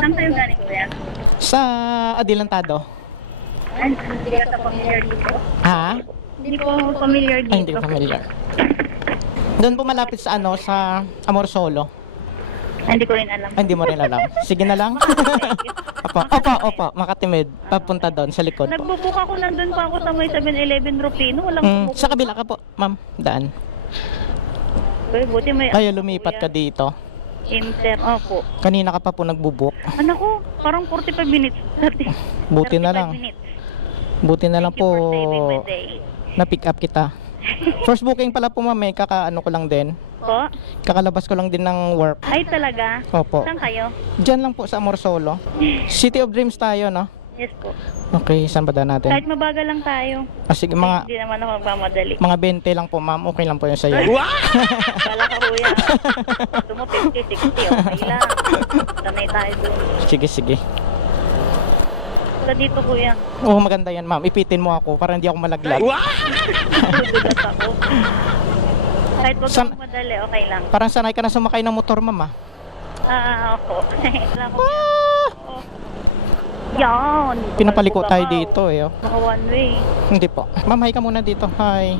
Saan kayo galing, kuya? Sa Adelantado. Ay, hindi ka familiar dito? Ha? Hindi po ako familiar dito. Ay, hindi ko familiar. Doon po malapit sa ano, sa Amorsolo. Hindi ko rin alam. Ay, hindi mo rin alam. Sige na lang. Opo, makatimid. Papunta doon sa likod po. Nagbubuk ako, nandun pa ako sa may 7-Eleven Rufino. Walang pumupunta. Sa kabila ka po, ma'am. Daan. Uy, buti may... Ay, lumipat ka dito. Inter, opo. Kanina ka pa po nagbubuk. Anak ko, parang 45 minutes. Buti na lang. 35 minutes. Buti na lang Thank you for saving my po day. na pick up kita. First booking pala po, ma'am. May kakaano ko lang din. Po? Kakalabas ko lang din ng work. Ay, talaga? Opo. Saan kayo? Diyan lang po sa Amorsolo. City of Dreams tayo, no? Yes po. Okay, saan ba daan natin? Kahit mabagal lang tayo. Sige, mga Hindi naman ako magmamadali. 20 lang po, ma'am. Okay lang po yun sa'yo. Wala ka, kuya. Gusto mo 50, 60, okay lang. Sanay tayo doon. Sige. Wala dito, kuya. Oh, maganda yan, ma'am. Ipitin mo ako para hindi ako malaglag. Dudulas ako. Kahit wag San- kang madali, okay lang. Parang sanay ka na sumakay ng motor, ma'am, ah. Ako. Wala ko yan. Oh. Yan. Pinapaliko tayo dito, eh. Oh. Baka one way. Hindi po. Ma'am, hi ka muna dito. Hi.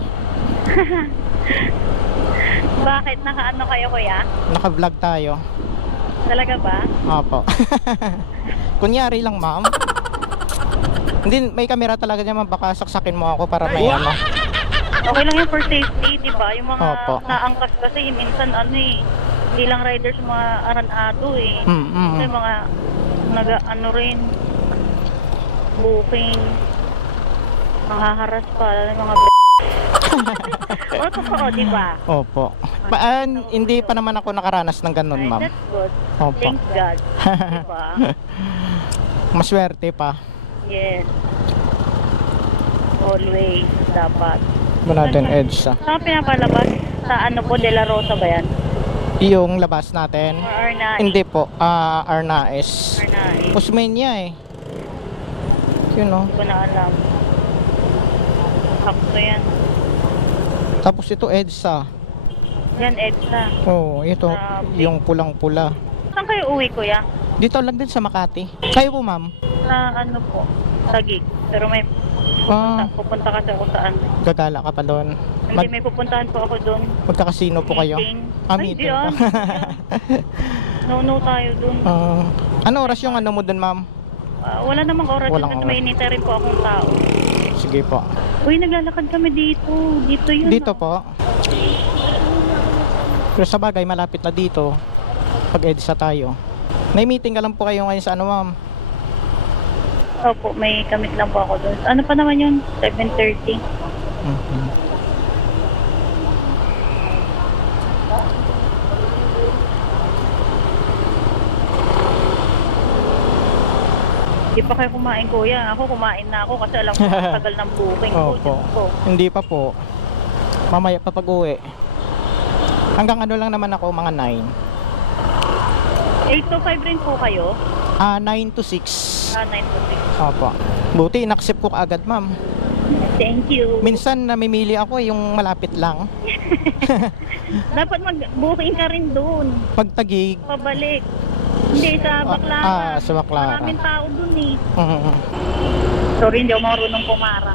Bakit? Naka-ano kayo, kuya? Naka-vlog tayo. Talaga ba? Opo. Kunyari lang, ma'am. Hindi, may camera talaga niya, ma'am. Baka saksakin mo ako para may ano. Okay lang yung for safety, di ba? Yung mga Opo. naangkas kasi, minsan ano eh, hindi lang riders mga aranado eh. Kasi mga ano rin, booking, manghaharas pa, mga o, totoo, di ba? Opo. Hindi pa naman ako nakaranas ng ganun, Ay, ma'am. that's good. Opo. Thank God. Di ba? Maswerte pa. Yes. Always, dapat. Ba natin EDSA. Saan pinapalabas? Sa ano po, De La Rosa ba yan? Yung labas natin. Or Arnaiz? Hindi po. Arnaiz. Arnaiz. Osmeña eh. Yun o. Hindi ko na alam. Sakto yan. Tapos ito EDSA. Yan, EDSA. Oh, ito. Grabe. Yung pulang-pula. Saan kayo uwi, kuya? Dito lang din sa Makati. Kayo po, ma'am? Sa ano po? Tagig. Pero may pupunta kasi ako saan. Gagala ka pa doon. Hindi, may pupuntahan po ako doon. Magkakasino po kayo? Meeting. Ah, Ay, meeting di po. No tayo doon. Ano oras yung ano mo doon, ma'am? Wala namang oras. Walang Kasi oras. may inita rin po akong tao. Sige po. Uy, naglalakad kami dito. Dito yun. Dito po. Pero sa bagay, malapit na dito. Pag EDSA tayo. May meeting ka lang po kayo ngayon sa ano, ma'am? Opo, may kamit lang po ako doon. Ano pa naman yun? 7:30. Hindi pa kayo kumain, kuya. Ako kumain na ako kasi alam ko ang tagal ng booking ko. Opo. Diyos ko. Hindi pa po. Mamaya pa pag-uwi. Hanggang ano lang naman ako, mga 9. 8 to 5 rin po kayo? 9 to 6. 9 to 6. Opo. Buti, in-accept ko agad, ma'am. Thank you. Minsan namimili ako yung malapit lang. Dapat mag-booking ka rin doon. Pagtagig. Pabalik. Hindi, sa Baclaran. Sa Baclaran. Maraming tao doon eh. Mhm. Sorry, hindi ako marunong pumara.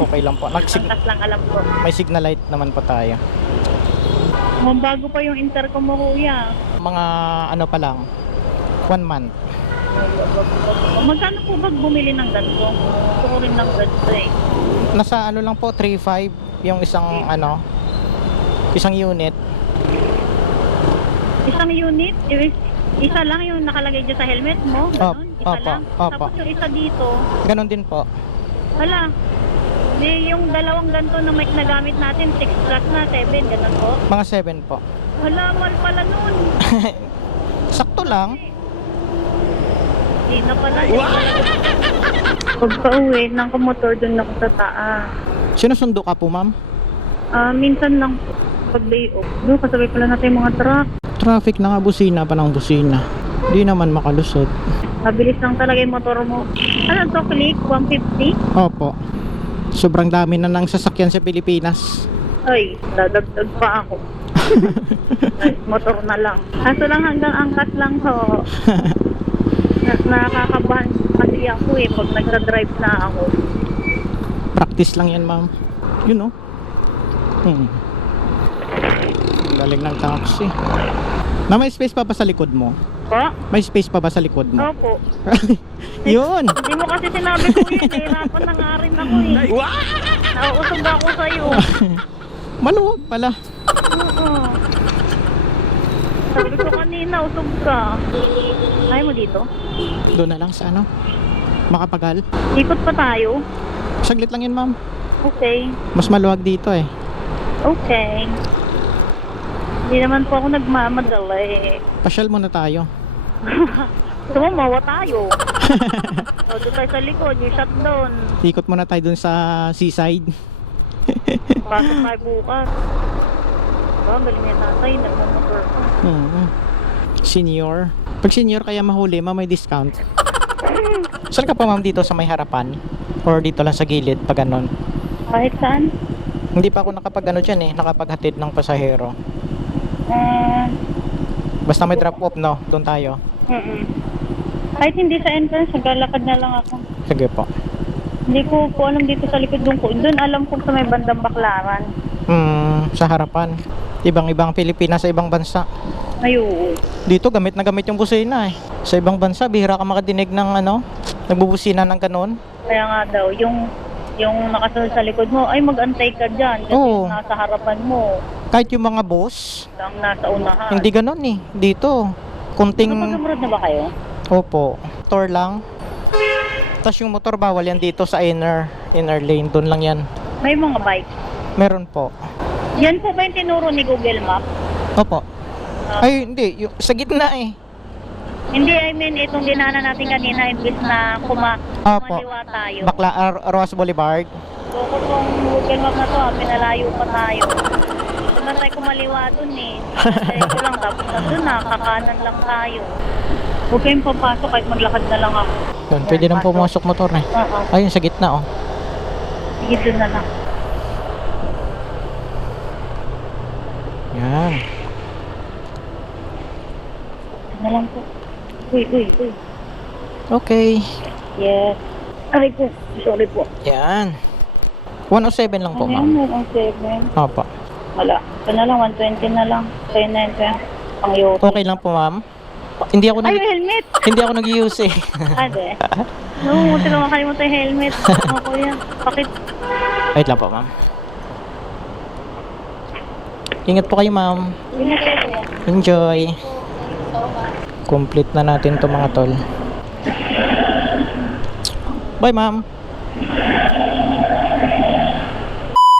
Okay lang po. Pangkas lang alam ko. May signal light naman po tayo. Bago pa yung intercom mo, kuya. Mga ano pa lang. 1 month. Magkano po ba bumili ng ganito? Gusto ko rin ng ganito eh. Nasa ano lang po, 3.5 yung isang ano, isang unit. Isang unit? Isa lang yung nakalagay dyan sa helmet mo? Ganon? Isa Opo, lang? opo. Tapos yung isa dito, Ganon din po. wala. Di yung dalawang ganito na mic na gamit natin, 6 plus na, 7, ganun po. Mga 7 po. Wala, mahal pala nun. Sakto lang. Hindi na pala. Pagka-uwi ng kumotor dun ako sa taas. Sinusundo ka po, ma'am? Minsan lang po, pag day off. Doon, kasabay pala natin yung mga truck. Traffic na nga, busina pa ng busina. Di naman makalusot. Mabilis lang talaga yung motor mo. Ano to, click? 150? Opo. Sobrang dami na ng sasakyan sa Pilipinas. Ay, dadagdag pa ako. Motor na lang. Kaso lang hanggang angkas lang ho. Nakakabahan kasi ako eh pag nagdadrive na ako. Practice lang yan, ma'am. Yun, oh. Galing ng taxi. Na may space pa ba sa likod mo? Po? May space pa ba sa likod mo? Opo. Yun. Hindi mo kasi sinabi ko yun. Hirapan na nga rin ako eh. Nauusog ako sa'yo. Maluwag pala. Oo. Sabi ko kanina, usog ka. Ayaw mo dito? Doon na lang sa ano? Makapagal. Ikot pa tayo? Saglit lang yun, ma'am. Okay. Mas maluwag dito eh. Okay. Hindi naman po ako nagmamadali. Pasyal muna tayo. Tumawa tayo. O, doon tayo sa likod, yung shutdown. Ikot muna tayo dun sa seaside. Pasok tayo bukas. Diba, galing na tatay, nagmamotor pa. Senior. Pag senior kaya mahuli, ma'am, may discount. Saan ka pa, ma'am, dito sa may harapan? Or dito lang sa gilid, pag ganon? Kahit saan? Hindi pa ako nakapag ano dyan eh, nakapaghatid ng pasahero. Basta may drop off, no? Doon tayo. Kahit hindi sa entrance, naglalakad na lang ako. Sige po. Hindi ko po alam dito sa likod doon ko. Doon alam ko sa may bandang Baklaran. Sa harapan. Ibang-ibang Pilipinas sa ibang bansa. Ayun. Dito gamit na gamit yung busina eh. Sa ibang bansa, bihira ka makadinig ng ano, nagbubusina ng ganon. Kaya nga daw, yung nakasunod sa likod mo, ay mag-antay ka dyan. Kasi Oo. nasa harapan mo. Kahit yung mga boss, Ang nasa unahan. hindi ganon eh. Dito, kunting... Nakapag-abroad na ba kayo? Opo, motor lang. Tapos yung motor bawal yan dito sa inner lane, doon lang yan. May mga bike. Meron po. Yan po ba yung tinuro ni Google Map? Opo. Ay, hindi. Yung, sa gitna eh. Hindi, I mean, itong dinaanan natin kanina, imbis na Opo. kumaliwa tayo. Roas Boulevard. So, kung Google Map na to, pinalayo pa tayo. Diba tayo kumaliwa dun eh. Ito lang, tapos na dun na, kakanan lang tayo. Huwag kayong papasok kahit maglakad na lang ako. Yun, pwede nang pumasok motor eh. Oo, Ayun, sa gitna oh. sige dun na lang. Yan. Na lang po. Uy. Okay. Yes. Ay po, sorry po. Yan. 107 lang po, Ano ma'am. yan, ang 7? Opo. Wala. Ito na lang, 120 na lang. Kaya na ito yan. Pang yoto. Okay lang po, ma'am. Hindi ako Ay, helmet! hindi ako nag-use eh. Ade. No, tinawag kayo mo tayo helmet. Ano ko yan? Bakit? Wait lang po, ma'am. Ingat po kayo, ma'am. Hindi na kayo. Enjoy. Complete na natin to mga tol. Bye, ma'am.